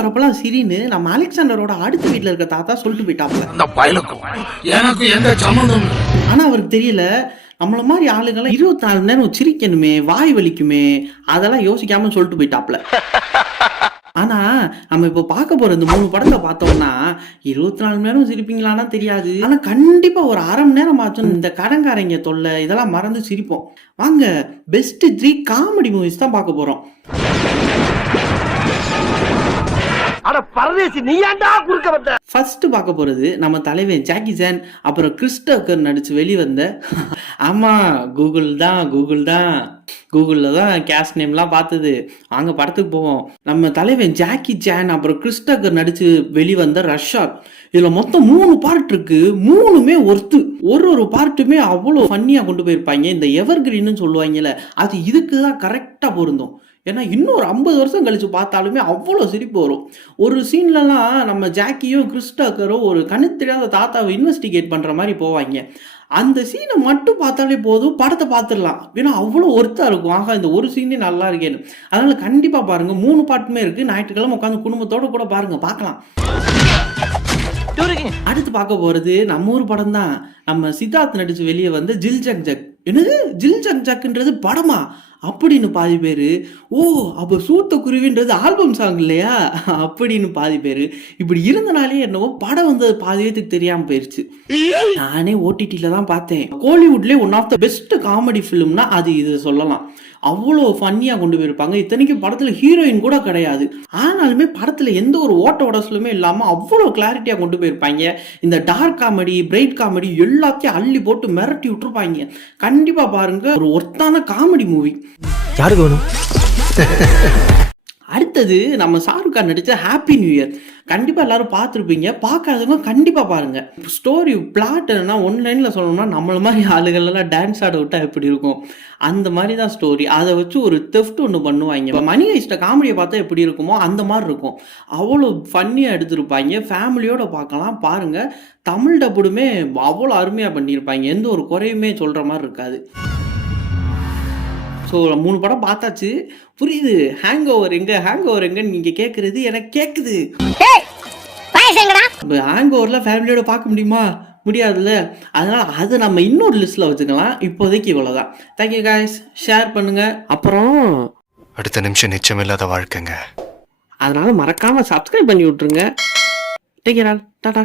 வரப்பெல்லாம் சிரின்னு நம்ம அலெக்சாண்டரோட அடுத்த வீட்டுல இருக்க தாத்தா சொல்லிட்டு போயிட்டாப்ல. எனக்கு எந்த சம்மந்தம். ஆனா அவருக்கு தெரியல, நம்மள மாதிரி ஆளுங்கெல்லாம் 24 மணி நேரம் சிரிக்கணுமே, வாய் வலிக்குமே, அதெல்லாம் யோசிக்காம சொல்லிட்டு போயிட்டாப்ல. ஆனா நம்ம இப்ப பார்க்க போற இந்த 3 படத்தை பார்த்தோம்னா 24 மணி நேரம் சிரிப்பீங்களான்னா தெரியாது. ஆனா கண்டிப்பா ஒரு அரை மணி நேரம் ஆச்சும் இந்த கடன்காரங்க தொல்லை இதெல்லாம் மறந்து சிரிப்போம். வாங்க பெஸ்ட் 3 காமெடி மூவிஸ் தான் பார்க்க போறோம். ஃபர்ஸ்ட் பார்க்க போறது நம்ம தலைவன் ஜாக்கி சான் அப்புறம் கிறிஸ் டக்கர் நடிச்சு வெளிவந்த ஆமா கூகுள் தான் கூகுளில் தான் கேஷ் நேம்லாம் பார்த்தது. வாங்க படத்துக்கு போவோம். நம்ம தலைவன் ஜாக்கி சான் அப்புறம் கிறிஸ் டக்கர் நடிச்சு வெளிவந்த ரஷ்ஷார். இதில் மொத்தம் 3 பார்ட் இருக்கு. 3மே ஒர்த்து. ஒரு பார்ட்டுமே அவ்வளோ ஃபன்னியாக கொண்டு போயிருப்பாங்க. இந்த எவர் கிரீன்னு சொல்லுவாங்கல்ல, அது இதுக்கு தான் கரெக்டாக பொருந்தும். ஏன்னா இன்னொரு 50 வருஷம் கழிச்சு பார்த்தாலுமே அவ்வளோ சிரிப்பு வரும். ஒரு சீன்லலாம் நம்ம ஜாக்கியும் கிறிஸ் டக்கரும் ஒரு கண்ணு தெரியாத தாத்தாவை இன்வெஸ்டிகேட் பண்ணுற மாதிரி போவாங்க. அந்த சீனை மட்டும் பார்த்தாலே போதும், படத்தை பார்த்துடலாம். ஏன்னா அவ்வளோ ஒர்த்தாக இருக்கும். ஆகா இந்த ஒரு சீனே நல்லா இருக்கேன்னு. அதனால் கண்டிப்பாக பாருங்கள். 3 பார்ட்டுமே இருக்குது. ஞாயிற்றுக்கிழமை உட்காந்து குடும்பத்தோடு கூட பாருங்கள், பார்க்கலாம். அடுத்து பார்க்க போகிறது நம்ம ஊர் படம் தான். நம்ம சித்தார்த் நடிச்சு வெளியே வந்து ஜில் ஜக் ஜக். என்னது ஜில் ஜக் ஜக்ன்றது படமா அப்படின்னு பாதி பேர். ஓ அப்போ சூத்த குருவின்றது ஆல்பம் சாங் இல்லையா அப்படின்னு பாதி பேர். இப்படி இருந்தனாலே என்னவோ படம் வந்து பாதி பேத்துக்கு தெரியாமல் போயிடுச்சு. நானே ஓடிடியில் தான் பார்த்தேன். கோலிவுட்லேயே one of the best comedy ஃபிலிம்னா அது இது சொல்லலாம். அவ்வளோ ஃபன்னியாக கொண்டு போயிருப்பாங்க. இத்தனைக்கு படத்தில் ஹீரோயின் கூட கிடையாது. ஆனாலுமே படத்தில் எந்த ஒரு ஓட்ட உடசலுமே இல்லாமல் அவ்வளோ கிளாரிட்டியாக கொண்டு போயிருப்பாங்க. இந்த டார்க் காமெடி பிரைட் காமெடி எல்லாத்தையும் அள்ளி போட்டு மிரட்டி விட்டுருப்பாங்க. கண்டிப்பாக பாருங்க, ஒரு ஒர்த்தான காமெடி மூவி. யாருக்கு வேணும்? அடுத்தது நம்ம ஷாருக் கான் நடித்த ஹாப்பி நியூ இயர். கண்டிப்பாக எல்லாரும் பார்த்துருப்பீங்க. பார்க்காதவங்க கண்டிப்பாக பாருங்கள். ஸ்டோரி பிளாட் என்னன்னா ஒன்லைனில் சொல்லணும்னா நம்மள மாதிரி ஆளுகளெல்லாம் டான்ஸ் ஆட விட்டால் எப்படி இருக்கும் அந்த மாதிரி தான் ஸ்டோரி. அதை வச்சு ஒரு தெஃப்ட் ஒன்று பண்ணுவாங்க. இப்போ மணி ஹைஸ்ட் காமெடியை பார்த்தா எப்படி இருக்குமோ அந்த மாதிரி இருக்கும். அவ்வளோ ஃபன்னியாக எடுத்திருப்பாங்க. ஃபேமிலியோடு பார்க்கலாம். பாருங்கள். தமிழ் டப்புடுமே அவ்வளோ அருமையாக பண்ணியிருப்பாங்க. எந்த ஒரு குறையுமே சொல்கிற மாதிரி இருக்காது. ஸோ 3 படம் பார்த்தாச்சு. புரியுது ஹேங் ஓவர் எங்கன்னு நீங்கள் கேட்குறது எனக்கு கேட்குது. ஹேங் ஓவரில் ஃபேமிலியோட பார்க்க முடியுமா? முடியாதுல்ல. அதனால் அதை நம்ம இன்னொரு லிஸ்ட்டில் வச்சுக்கலாம். இப்போதைக்கு இவ்வளோதான். Thank you guys. ஷேர் பண்ணுங்கள். அப்புறம் அடுத்த நிமிஷம் நிச்சயமில்லாத வாழ்க்கைங்க. அதனால் மறக்காமல் சப்ஸ்கிரைப் பண்ணி விட்ருங்க. Take care all. டாடா.